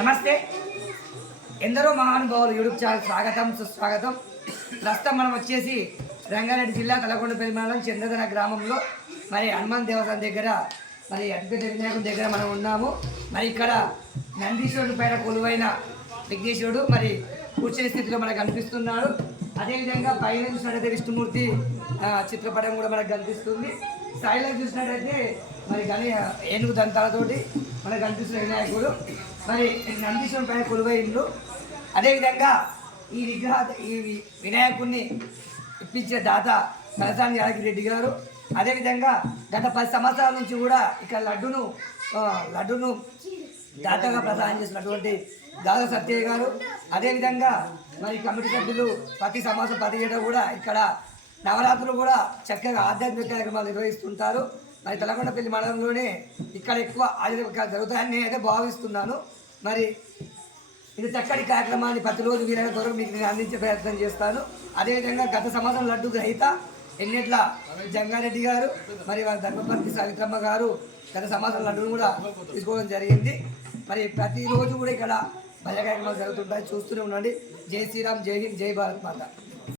నమస్తే. ఎందరో మహానుభావులు యూట్యూబ్ ఛానల్ స్వాగతం సుస్వాగతం. ప్రస్తుతం మనం వచ్చేసి రంగారెడ్డి జిల్లా తలకొండపల్లి మండలం చంద్రధన గ్రామంలో మరి హనుమాన్ దేవస్థానం దగ్గర మరి అతిపెద్ద వినాయకుడి దగ్గర మనం ఉన్నాము. మరి ఇక్కడ నందీశ్వరుడు పైన కొలువైన విఘ్నేశ్వరుడు మరి కూర్చునే స్థితిలో మనకు కనిపిస్తున్నాడు. అదేవిధంగా పైన చూసినట్టయితే విష్ణుమూర్తి చిత్రపటం కూడా మనకు కనిపిస్తుంది. స్థాయిలో చూసినట్టయితే మరి గణే ఏనుగు దంతాలతోటి మనకు కనిపిస్తున్న వినాయకుడు మరి నందీశ్వరం పైన కొలువై అదేవిధంగా ఈ విగ్రహ ఈ వినాయకుడిని ఇప్పించే దాత సరసాని యాదగిరెడ్డి గారు. అదేవిధంగా గత పది సంవత్సరాల నుంచి కూడా ఇక్కడ లడ్డును లడ్డును దాతగా ప్రదానం చేసినటువంటి దాదా సత్యయ్య గారు. అదేవిధంగా మరి కమిటీ సభ్యులు ప్రతి సంవత్సరం ప్రతి ఏటా కూడా ఇక్కడ నవరాత్రులు కూడా చక్కగా ఆధ్యాత్మిక కార్యక్రమాలు నిర్వహిస్తుంటారు. మరి తెలంగాణపల్లి మండలంలోనే ఇక్కడ ఎక్కువ ఆధ్యాత్మిక జరుగుతాయని నేనైతే భావిస్తున్నాను. మరి ఇది చక్కటి కార్యక్రమాన్ని ప్రతిరోజు వీలైన కొరకు మీకు నేను అందించే ప్రయత్నం చేస్తాను. అదేవిధంగా గత సంవత్సరం లడ్డు గ్రహీత ఎన్నెట్ల జంగారెడ్డి గారు మరి వారి ధర్మపతి సవిత్రమ్మ గారు గత సంవత్సరం లడ్డును కూడా తీసుకోవడం జరిగింది. మరి ప్రతిరోజు కూడా ఇక్కడ భజ కార్యక్రమాలు జరుగుతుంటాయి. చూస్తూనే ఉండండి. జై శ్రీరామ్ జై హింద్ జై భారత్ మాత.